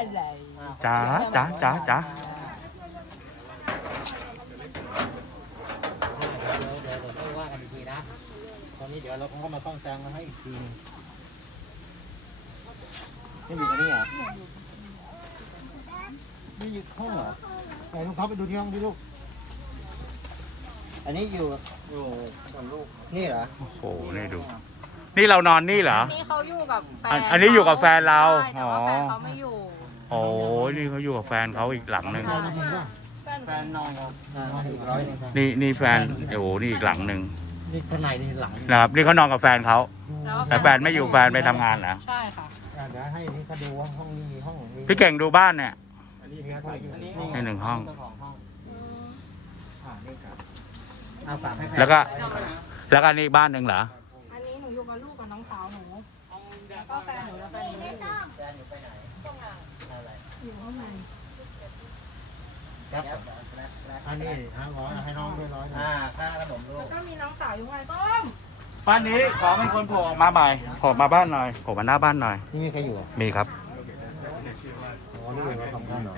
อะไร จ๋าจ๋าจ๋าจ๋า เดี๋ยวค่อยว่ากันอีกทีนะตอนนี้เดี๋ยวเราคงเข้ามาซ่อมแซมกันให้อีกทีไม่มีกันนี่เหรอไม่อยู่ห้องเหรอไหนลุงท็อปไปดูที่ห้องที่ลูกอันนี้อยู่กับลูกนี่เหรอ โอ้โหนี่ดู นี่เรานอนนี่เหรอ นี่เขาอยู่กับแฟน อันนี้อยู่กับแฟนเรา ใช่แต่ว่าแฟนเขาไม่อยู่ โอ้นี่เขาอยู่กับแฟนเขาอีกหลังหนึ่ง แฟนนอนครับ อีก100นึงครับ นี่แฟนโอ้โหนี่อีกหลังหนึ่ง นี่ข้างในนี่หลัง นะครับนี่เขานอนกับแฟนเขา ล้ว แต่แฟนไม่อยู่แฟนไปทำงานเหรอ ใช่ค่ะ เดี๋ยวให้นี่เขาดูว่าห้องนี้ห้องนี้ พี่เก่งดูบ้านเนี่ย มีอาศัยอยู่ ให้หนึ่งห้อง เจ้าของห้องนี่ครับเอาฝากให้ฟน แล้วก็นี่บ้านหนึ่งเหรอ อันนี้หนูอยู่กับลูกกับน้องสาวหนูแล้วก็แฟนหนูแล้วแฟนหนูไม่อยู่ แฟนอยู่ไปไหนอะไร อยู่ข้างใน ครับอันนี้500ให้น้องด้วย100ค่าขนมลู แล้ว ก ก็มีน้องสาวอยู่ข้างในต้ม บ้านนี้ขอเป็นคนโผล่ออกมาบ่ายโผล่มาบ้านหน่อยโผล่มาหน้าบ้านหน่อย นี่มีใครอยู่ มีครับ อ๋อนี่เป็นสองคนเหรอ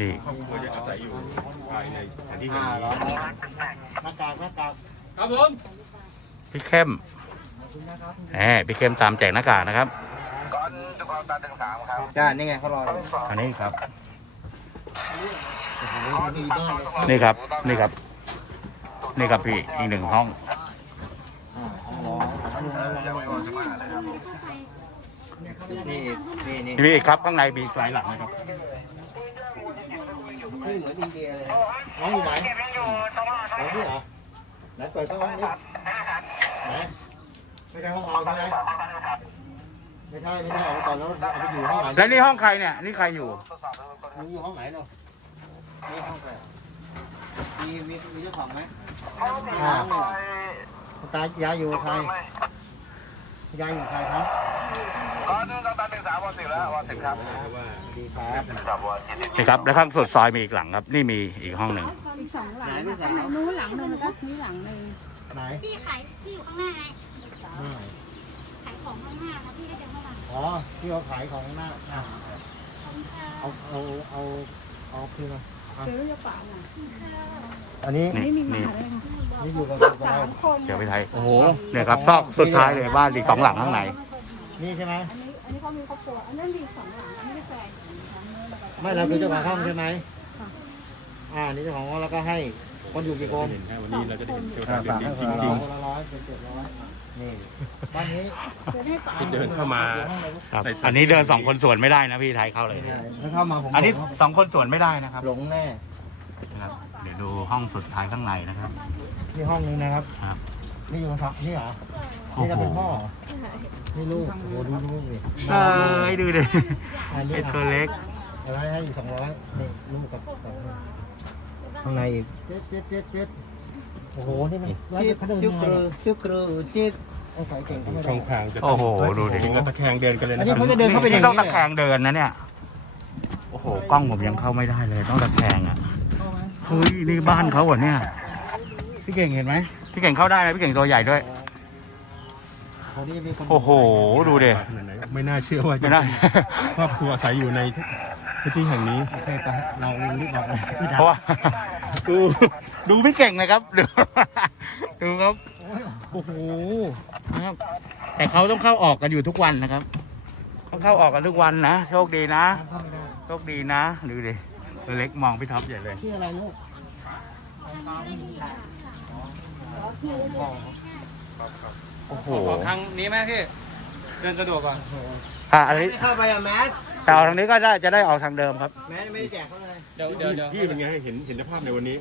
นี่ ครอบครัวจะอาศัยอยู่ภายในสถานที่แห่ง 500 นี้ หน้ากาก ครับผม พี่เข้ม ขอบคุณนะครับ พี่เข้มตามแจกหน้ากากนะครับ จ้านี่ไงเขารออยู่ อันนี้ครับ โอ้โหมีบ้านเลย นี่ครับ นี่ครับ นี่ครับพี่อีกหนึ่งห้อง นี่ มีอีกครับข้างในมีหลายหลังนะครับ ไม่เหมือนอินเดียเลยน้องอยู่ไหนน้องนี่เหรอไหนเปิดเข้าห้องนี้ไหนไม่ใช่ห้องเราใช่ไหมไม่ใช่ออกมาก่อนแล้วเอาไปอยู่ห้องไหน แล้วนี่ห้องใครเนี่ย นี่ใครอยู่ มึงอยู่ห้องไหนเนาะนี่ห้องใครมีเจ้าของไหมตายายอยู่ใครยายอยู่ใครครับ ก่อนหนึ่งต้องตัด1 3 10แล้ว10ครับ ดีครับ นี่ครับ แล้วข้างสุดซอยมีอีกหลังครับ นี่มีอีกห้องหนึ่ง อีก2 หลัง ไหนลูกสาว นู้นหลังหนึ่งแล้วก็นี้หลังหนึ่ง ไหน พี่ขายที่อยู่ข้างหน้าไง อืม ขายของข้างหน้าแล้วพี่ได้เดินเข้ามา อ๋อที่เขาขายของหน้าเอาคืนมา ซื้อกระเป๋าน่ะ อันนี้ นี่ ไม่มีมา นี่ เลยค่ะ นี่อยู่กับ 3 คน เดี๋ยวไปไทยโอ้โห เนี่ยครับซอกสุดท้ายเลยบ้านอีก2 หลังข้างใน นี่ใช่ไหม อันนี้เขามีครอบครัวอันนั้นมี2 หลังอันนี้แฟน ไม่เราคือเจ้าของห้องใช่ไหมนี่เจ้าของห้องแล้วก็ให้คนอยู่กี่คน เห็นแค่วันนี้เราจะได้เห็นเกี่ยว ฝา กับ กให้ เรื่อง คน นี้จริง ละ100เป็น700นี่บ้านนี้ ๆที่เดินเข้ามา ครับ อันนี้เดิน2 คนสวนไม่ได้นะพี่ไทยเข้าเลย แล้วเข้ามาผม อันนี้2 คนสวนไม่ได้นะครับ หลงแน่ นะครับ เดี๋ยวดูห้องสุดท้ายข้างในนะครับ นี่ห้องนึงนะครับ ครับ นี่อยู่ฝั่งนี่เหรอ นี่จะเป็นพ่อเหรอนี่ลูก โอ้โหดูลูกดิ ให้ดูดิ อันนี้ ไอ้ตัวเล็ก เอาไว้ให้อีก200นี่ลูกกับข้างในอีกเจ็ดโอ้โห นี่มันจุ๊บจิ๊บโอ้ใส่เก่งเขาไม่ได้ ช่องทางจะ โอ้โห ดูดิ ถึงกับตะแคงเดินกันเลย อัน นะ นี้ ครั เขา บ จะเดินเข้าไปอย่าง ต้อ นี้ งตะแคงเดินนะเนี่ย โอ้โห กล้องผมยังเข้าไม่ได้เลย ต้องตะแคงอ่ะ เฮ้ย นี่บ้านเขาเหรอเนี่ย พี่เก่งเห็นไหม พี่เก่งเข้าได้ไหมพี่เก่งตัวใหญ่ด้วย เขานี่มีคน โอ้โห ดูดิ ขนาดไหนไม่น่าเชื่อว่า ไม่ จะ น่า ครอบครัวอาศัยอยู่ในพื้นที่แห่งนี้ โอเคไปเรารีบบอกเลย เพราะว่าดูพี่เก่งนะครับ ดูครับ โอ้โหนะครับ แต่เขาต้องเข้าออกกันอยู่ทุกวันนะครับต้องเข้าออกกันทุกวันนะ โชคดีนะ โชคดีนะ ดูดิตัวเล็กมองพี่ท็อปใหญ่เลย ชื่ออะไรลูก โอ้โห ทางนี้ไหมพี่ เดินสะดวกก่อน อันนี้ ไม่เข้าไปอะแมส แต่ออกทางนี้ก็ได้จะได้ออกทางเดิมครับ แมสไม่ได้แจกเขาเลย เดี๋ยว พี่เป็นไงเห็นสภาพในวันนี้